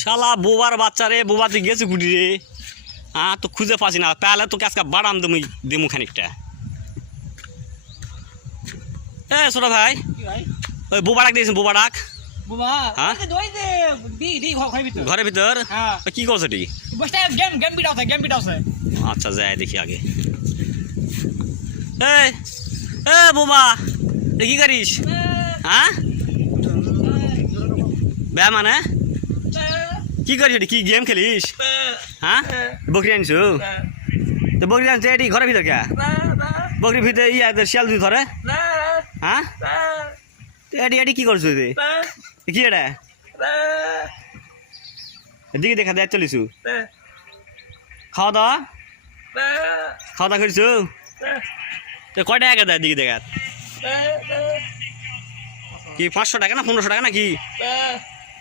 শালা বোবার বাচ্চা রে, বোবা তুই গেছি কুটি রে। হ্যাঁ তো খুঁজে পাচ্ছি না, তাহলে তোকে আজকে বাড়াম দেমু খানিকটা। এ ছোট ভাই, ওই বোবা ডাক দিয়েছেন, বোবা ডাক। হ্যাঁ ঘরের ভিতর কি করছো টি? আচ্ছা যাই দেখি আগে। এ এ বোবা কি করিস? হ্যাঁ ব্যা মানে কি করিস এটি? কি গেম খেলিস? হ্যাঁ বকরি আনছো তো? বকরি আনছে এটি ঘরের ভিতর কে? বকরির ভিতরে ইয়া শিয়াল দুই ধরে? হ্যাঁ এটি এটি কি করছো? কি এটা দিকে দেখা দেখ চলিছু? খাওয়া দাওয়া করছো? তো কয় টাকা দেয় দিকে দেখা? কি 500 টাকা না 1500 টাকা নাকি?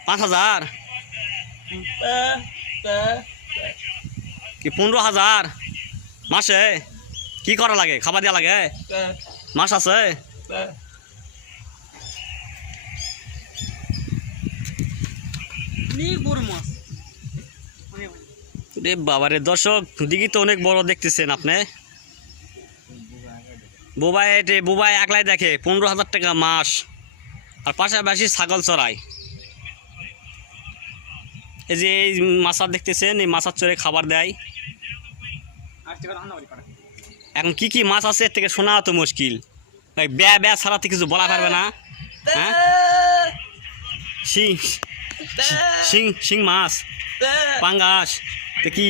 5000 কি 15,000 মাসে? কি করা লাগে? খাবার দেওয়া লাগে? মাস আছে? বাবারে দর্শক দিঘি তো অনেক বড় দেখতেছেন আপনি। বোবাই একলাই দেখে 15,000 টাকা মাস, আর পাশাপাশি ছাগল চড়ায়। এই যে এই মাছার দেখতেছেন, এই মাছার চড়ে খাবার দেয়। এখন কি কি মাছ আছে এর থেকে শোনা তো মুশকিল ভাই। ব্যা ছাড়া তো কিছু বলা পারবে না। হ্যাঁ শিং মাছ, পাঙ্গাস, তো কি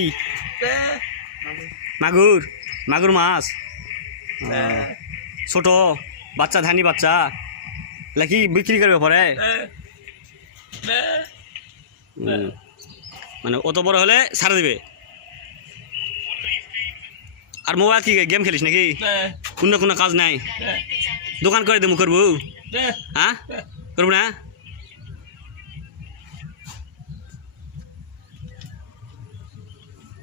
মাগুর মাছ, ছোট বাচ্চা ধানি বাচ্চা কি বিক্রি করবে পরে? মানে অত বড় হলে ছাড়া দিবে। আর মোবাইল কি গেম খেলিস নাকি? কোনো কাজ নাই? দোকান করে দেবো, করবো? হ্যাঁ করবো না?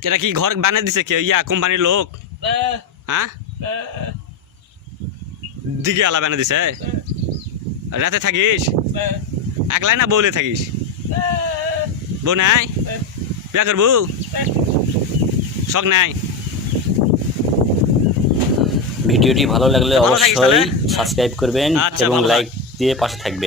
এটা কি ঘর বানিয়ে দিছে কে? ইয়া কোম্পানির লোক? হ্যাঁ দিকে আলা বানিয়ে দিছে? রাতে থাকিস একলাই না বউলে থাকিস? বউ নাই? বিয়া করবো? শখ নাই? ভিডিওটি ভালো লাগলে অবশ্যই সাবস্ক্রাইব করবেন এবং লাইক দিয়ে পাশে থাকবেন।